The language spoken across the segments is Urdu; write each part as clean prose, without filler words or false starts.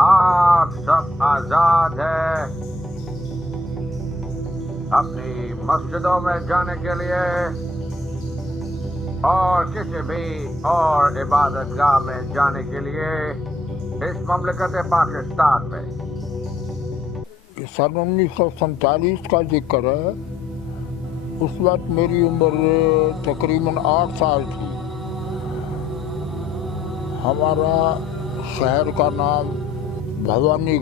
آپ سب آزاد ہیں اپنی مسجدوں میں جانے کے لیے اور کسی بھی اور عبادت گاہ میں جانے کے لیے اس مملکت پاکستان میں۔ سن 1947 کا ذکر ہے۔ اس وقت میری عمر تقریباً 8 سال تھی۔ ہمارا شہر کا نام بھوانی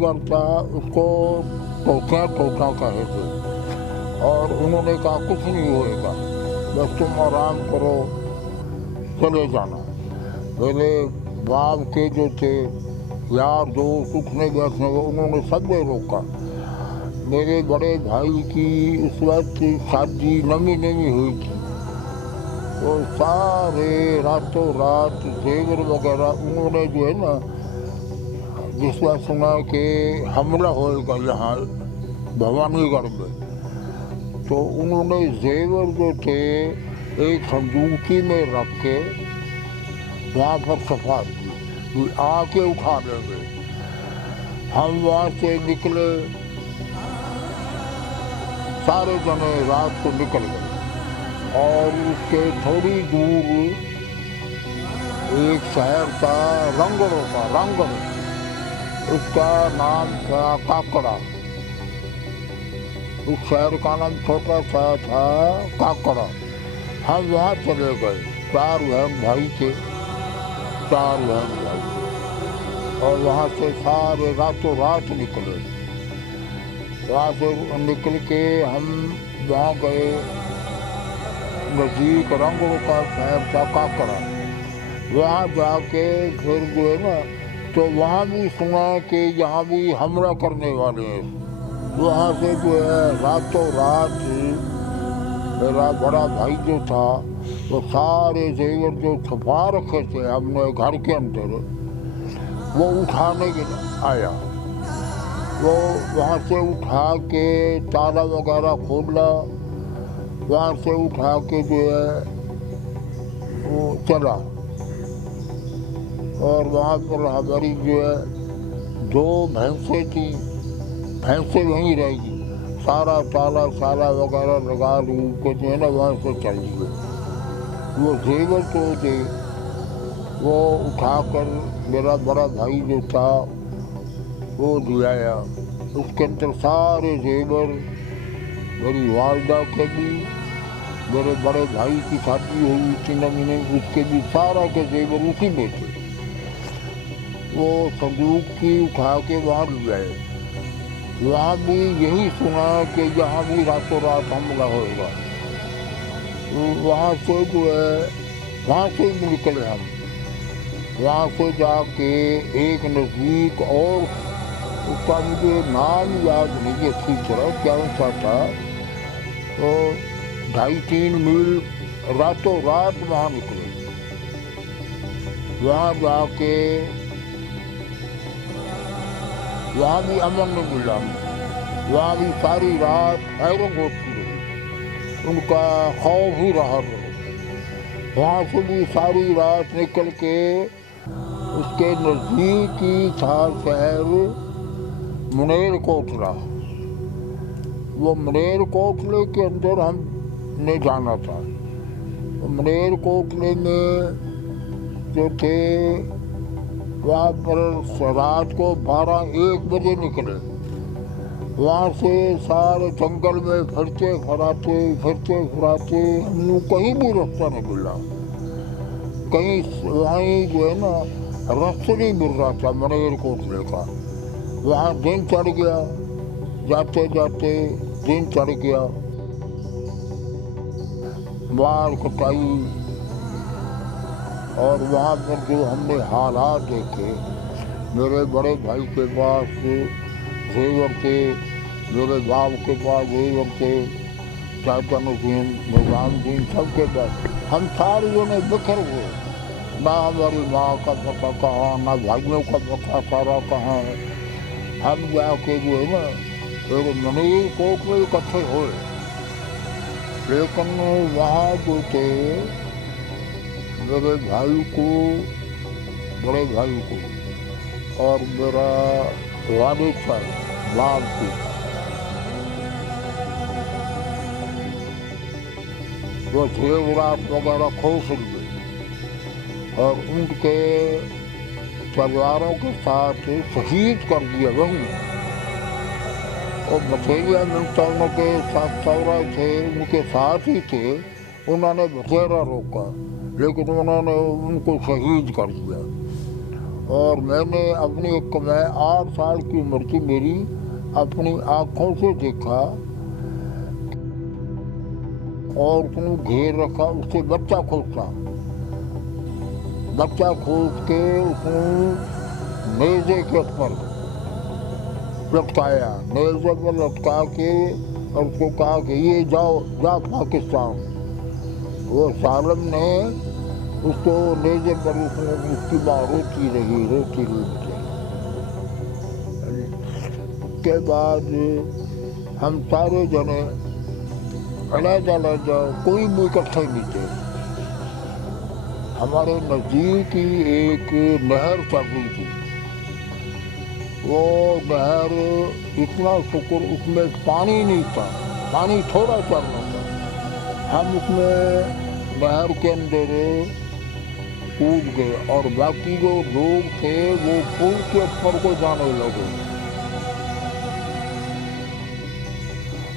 گڑھ تھا، اس کو ٹوٹا کہے تھے، اور انہوں نے کہا کچھ نہیں ہوئے گا، بس تم آرام کرو، چلے جانا۔ میرے باپ کے جو تھے یار دوست اٹھنے بیٹھنے کو، انہوں نے سب نے روکا۔ میرے بڑے بھائی کی اس وقت شادی نویں ہوئی تھی، تو سارے راتوں رات زیور وغیرہ انہوں نے جو ہے نا، جس وقت سنا کہ حملہ ہوئے گا یہاں بھوانی گڑھ میں، تو انہوں نے زیور جو تھے ایک صندوقی میں رکھ کے وہاں پر صفا کی، آ کے اٹھا لیں گے۔ ہم وہاں سے نکلے، سارے جنے رات کو نکل گئے، اور اس کے تھوڑی دور ایک شہر تھا رنگڑ، اس کا نام تھا کاکڑا۔ اس شہر کا نام چھوٹا سا تھا کاکڑا۔ ہم وہاں چلے گئے، 4 بہن بھائی تھے، اور وہاں سے سارے راتوں رات نکلے۔ وہاں سے نکل کے ہم وہاں گئے، نزدیک رنگڑ کا شہر تھا کاکڑا۔ وہاں جا کے پھر جو ہے نا، تو وہاں بھی سنا کہ یہاں بھی حملہ کرنے والے ہیں۔ وہاں سے جو ہے راتوں رات میرا بڑا بھائی جو تھا، وہ سارے زیور جو چھپا رکھے تھے ہم نے گھر کے اندر، وہ اٹھانے کے آیا۔ وہ وہاں سے اٹھا کے تالا وغیرہ کھولا، وہاں سے اٹھا کے جو ہے وہ چلا، اور وہاں پر ہماری جو ہے 2 بھینسیں تھیں، بھینسیں وہیں رہ گی، سارا تالا وغیرہ لگا لوں کو جو ہے نا وہاں سے چل دیے۔ وہ زیور تو تھے، وہ اٹھا کر میرا بڑا بھائی جو تھا وہ لے آیا۔ اس کے اندر سارے زیور، میری والدہ کے بھی، میرے بڑے بھائی کی شادی ہوئی تھی نویں، اس کے بھی سارا کے زیور اسی میں تھے۔ وہ صندوق کی اٹھا کے وہاں لے آئے۔ وہاں بھی یہی سنا کہ یہاں بھی راتوں رات حملہ ہوئے گا۔ وہاں سے جو ہے وہاں سے بھی نکلے ہم، وہاں سے جا کے ایک نزدیک، اور اس کا مجھے نام یاد نہیں اچھی طرح کیا سا تھا، تو 2.5-3 میل راتوں رات وہاں نکلے۔ وہاں جا کے وہاں بھی امن نہیں ملا، وہاں بھی ساری رات حیرت ہوتی رہی، ان کا خوف ہی رہا۔ وہاں سے بھی ساری رات نکل کے اس کے نزدیک ہی تھا شہر منیر کوٹلہ۔ وہ منیر کوٹلے کے اندر ہم نے جانا تھا۔ منیر کوٹلے میں جو تھے وہاں پر رات کو 12-1 بجے نکلے۔ وہاں سے سارے جنگل میں پھرتے پھراتے ہم لوگ کہیں بھی رستہ نہیں ملا، کہیں وہیں جو ہے نا رستہ نہیں مل رہا تھا منیر کوٹلے کا۔ وہاں دن چڑھ گیا، جاتے جاتے دن چڑھ گیا، مار کٹائی، اور وہاں پر جو ہم نے حالات دیکھے، میرے بڑے بھائی کے پاس زیور تھے، میرے باپ کے پاس زیور تھے، چاچا نظیم، نظام دین، سب کے پاس، ہم سارے جنے بکھر ہوئے، نہ ہماری ماں کا پتہ کہاں، نہ بھائیوں کا پتہ سارا کہاں ہے۔ ہم جا کے جو ہے نا میرے منیر کوٹلے اکٹھے ہوئے، لیکن وہاں جو تھے میرے بڑے بھائی کو اور میرا والد صاحب باپ کی وہ زیورات وغیرہ کھوسل گئے اور ان کے تلواروں کے ساتھ شہید کر دیا وہیں. اور بٹیریا منٹانوں کے ساتھ سورا تھے ان کے ساتھ ہی تھے. انہوں نے بٹیرا روکا لیکن انہوں نے ان کو شہید کر دیا. اور میں نے اپنی 8 سال کی عمر تھی میری اپنی آنکھوں سے دیکھا اور اس نے گھیر رکھا. اس سے بچہ کھوتا کھود کے اس نے نیزے کے اوپر لٹکایا. نیزے پر لٹکا کے اور اس کو کہا کہ یہ جا پاکستان. وہ ظالم نے اس کو نیزے پر اس کی ماں روتی رہی. اس کے بعد ہم سارے جنے علیحدہ کوئی بھی اکٹھے نہیں تھے. ہمارے نزدیک ہی ایک نہر چل رہی تھی. وہ نہر اتنا شکر اس میں پانی نہیں تھا, پانی تھوڑا چل رہا تھا. ہم اس میں نہر کے اندر کود گئے اور باقی جو لوگ تھے وہ پل کے اوپر کو جانے لگے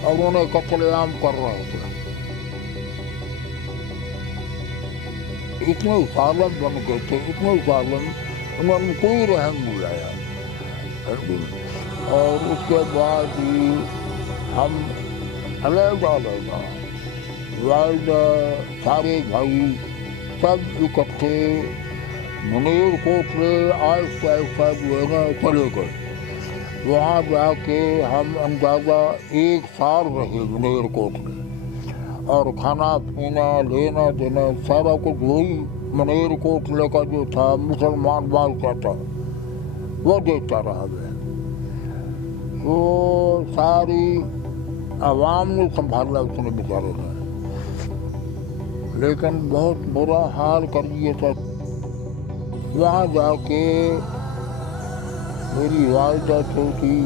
اور انہیں قتل عام کر رہے تھے. اتنے ظالم بن گئے تھے, اتنے ظالم, انہوں نے کوئی رحم نہیں لایا. اور اس کے بعد ہم علیحدہ والدہ سارے بھائی سب اکٹھے منیر کوٹ میں آہستہ جو ہے نا چلے گئے. وہاں جا کے ہم اندازہ 1 سال رہے منیر کوٹ میں اور کھانا پینا لینا دینا سارا کچھ وہی منیر کوٹلے کا جو تھا مسلمان بادشاہ تھا وہ دیتا رہا. میں وہ ساری عوام نے سنبھالا اس نے بیچارے نے, لیکن بہت برا حال کر دیا تھا. وہاں جا کے میری والدہ چھوٹی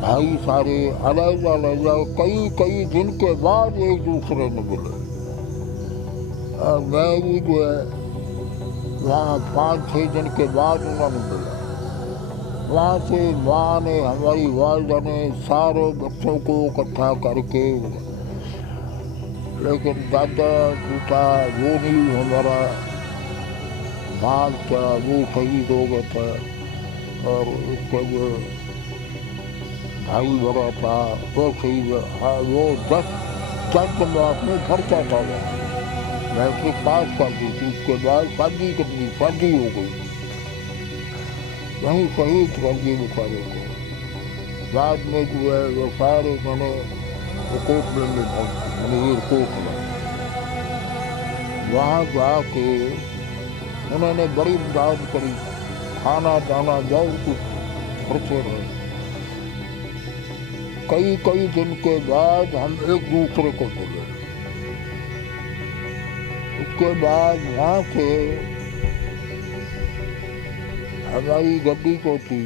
بھائی سارے علیحدہ کئی دن کے بعد ایک دوسرے نے ملے. اور میں بھی جو ہے وہاں 5-6 دن کے بعد انہوں نے ملا. وہاں سے ماں نے ہماری والدہ نے سارے بچوں کو اکٹھا کر کے, لیکن دادا بیٹا وہ نہیں ہمارا مال تھا وہ شہید ہو گیا تھا. اور اس کا جو بھائی بڑا تھا وہ شہید, وہ 10 جماعت میں پڑھتا تھا. میٹرک پاس کر دی تھی. اس کے بعد شادی ہو گئی, وہیں شہید کر دیے بیچارے کو. بعد میں جو ہے وہ سارے میں نے کوٹ میں منیر کوٹ میں وہاں جا کے انہوں نے بڑی امداد کری. کھانا دانا بہت کچھ خرچے رہے. کئی دن کے بعد ہم ایک دوسرے کو ملے. اس کے بعد وہاں سے ہماری گڈی کو تھی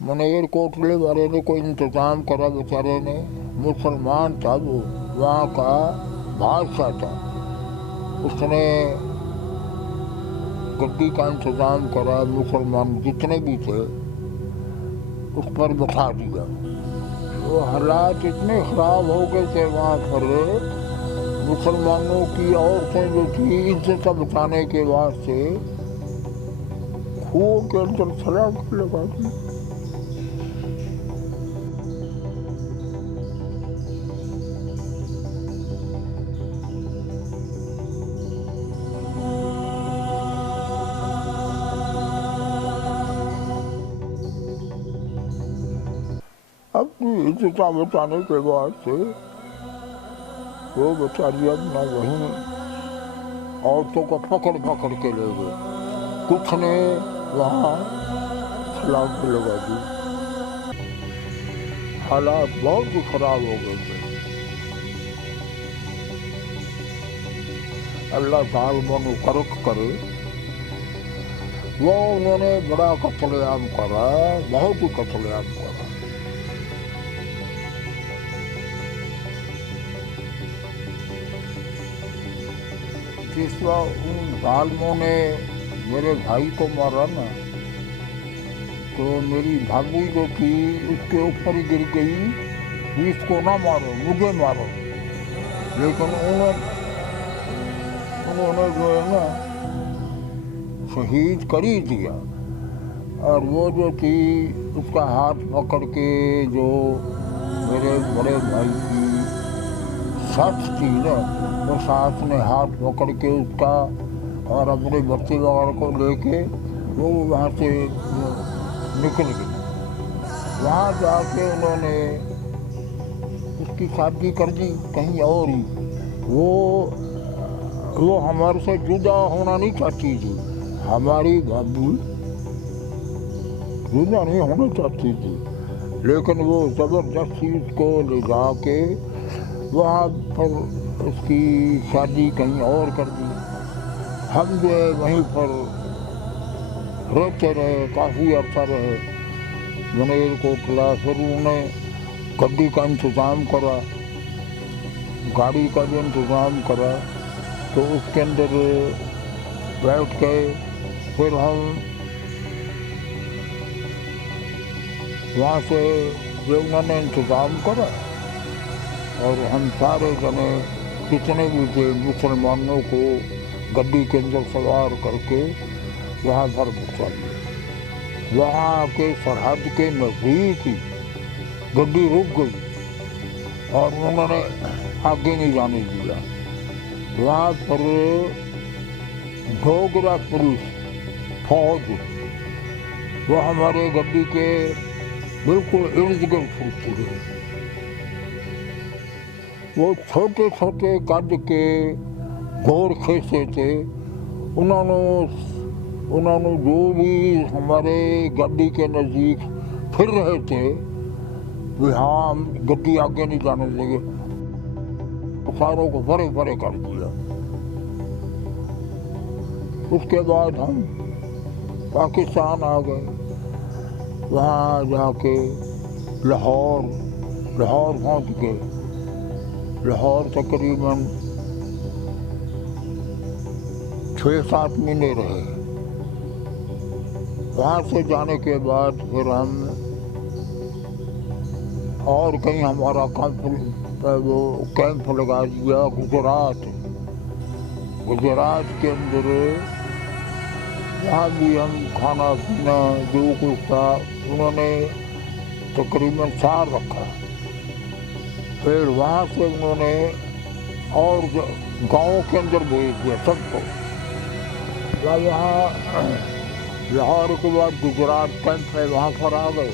منیر کوٹلے والے نے کوئی انتظام کرا بیچارے نے. مسلمان تھا وہ, وہاں کا بادشاہ تھا. اس نے گڈی کا انتظام کرا, مسلمان جتنے بھی تھے اس پر بٹھا دیا. وہ حالات اتنے خراب ہو گئے تھے وہاں پر. مسلمانوں کی عورتیں جو تھیں عزت بچانے کے واسطے کنوؤں کے اندر سلام لگا دی. اپنی عزت بچانے کے بعد سے وہ بیچاری اپنا وہیں عورتوں کو پکڑ کے لے گئے. کچھ نے وہاں سلام پہ لگا دی. حالات بہت ہی خراب ہو گئے تھے. اللہ ظالموں کو غرق کرے. وہ انہوں نے بڑا قتل عام کرا، بہت ہی قتل عام کرا۔ جس وقت ان ظالموں نے میرے بھائی کو مارا نا، تو میری بھابھی جو تھی اس کے اوپر ہی گر گئی کہ اس کو نہ مارو، مجھے مارو، لیکن انہوں نے جو ہے نا شہید کر ہی دیا۔ اور وہ جو تھی اس کا ہاتھ پکڑ کے، جو میرے بڑے بھائی کی ساس تھی نا، وہ ساس نے ہاتھ پکڑ کے اس کا اور اپنے بچے وغیرہ کو لے کے وہ وہاں سے نکل گئی۔ وہاں جا کے انہوں نے اس کی شادی کر دی کہیں اور ہی۔ وہ ہمارے سے جدا ہونا نہیں چاہتی تھی، ہماری بھابھی جدا نہیں ہونا چاہتی تھی، لیکن وہ زبردستی اس کو لے جا کے وہاں پر اس کی شادی کہیں اور کر دی۔ ہم جو ہے وہیں پر رہتے رہے، کافی عرصہ رہے منیر کوٹلا۔ پھر انہوں نے گڈی کا انتظام کرا، گاڑی کا بھی انتظام کرا، تو اس کے اندر بیٹھ گئے۔ پھر ہم وہاں سے جو انہوں نے انتظام کرا، اور ہم سارے جنے جتنے بھی تھے مسلمانوں کو گڈی کے اندر سوار کر کے وہاں پر پہنچا دیا۔ وہاں کے سرحد کے نزدیک ہی گڈی رک گئی اور انہوں نے آگے نہیں جانے دیا۔ وہاں پر ڈوگرا پولیس فوج وہ ہمارے گڈی کے بالکل ارد گرد پھرتی ہے۔ وہ چھوٹے چھوٹے قد کے گور کھیسے تھے، انہوں نے جو بھی ہمارے گڈی کے نزدیک پھر رہے تھے کہ ہاں ہم گڈی آگے نہیں جانے دیں گے، ساروں کو بڑے بڑے کر دیا۔ اس کے بعد ہم پاکستان آ گئے۔ وہاں جا کے لاہور پہنچ گئے۔ لاہور تقریباً 6-7 مہینے رہے۔ وہاں سے جانے کے بعد پھر ہم اور کہیں ہمارا کیمپ لگا دیا گجرات کے اندر۔ وہاں بھی ہم کھانا پینا جو کچھ تھا انہوں نے تقریباً سال رکھا۔ پھر وہاں سے انہوں نے اور گاؤں کے اندر بھیج دیا سب کو۔ وہاں لاہور کے بعد گجرات کیمپ ہے، وہاں پر آ گئے۔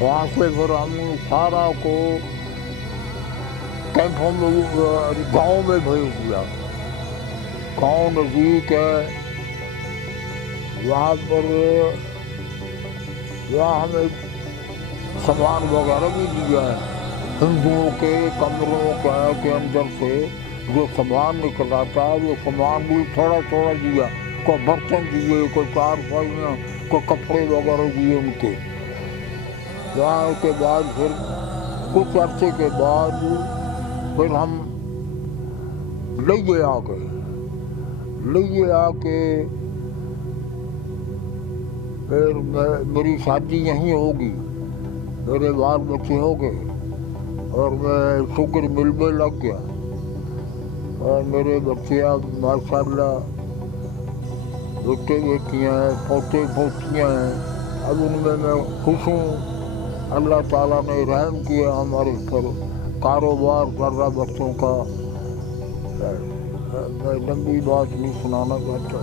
وہاں سے پھر ہم سارا کو کیمپوں میں گاؤں میں بھیج دیا۔ گاؤں نزدیک ہے، وہاں ہمیں سامان وغیرہ بھی دیا ہے۔ ہندوؤں کے کمروں کے اندر سے جو سامان نکلا تھا وہ سامان بھی تھوڑا تھوڑا دیا، کوئی برتن دیے، کوئی چارپائیاں، کوئی کپڑے وغیرہ دیے ان کے۔ وہاں کے بعد پھر کچھ عرصے کے بعد پھر ہم لیے آ گئے۔ لیے آ کے پھر میری شادی یہیں ہوگی، میرے بال بچے ہو گئے اور میں شوگر مل میں لگ گیا۔ اور میرے بچے اب ماشاء اللہ بیٹے بیٹیاں ہیں، پوتے پوتیاں ہیں، اب ان میں خوش ہوں۔ اللہ تعالیٰ نے رحم کیا ہمارے پر، کاروبار کر رہا بچوں کا۔ میں لمبی بات نہیں سنانا چاہتا۔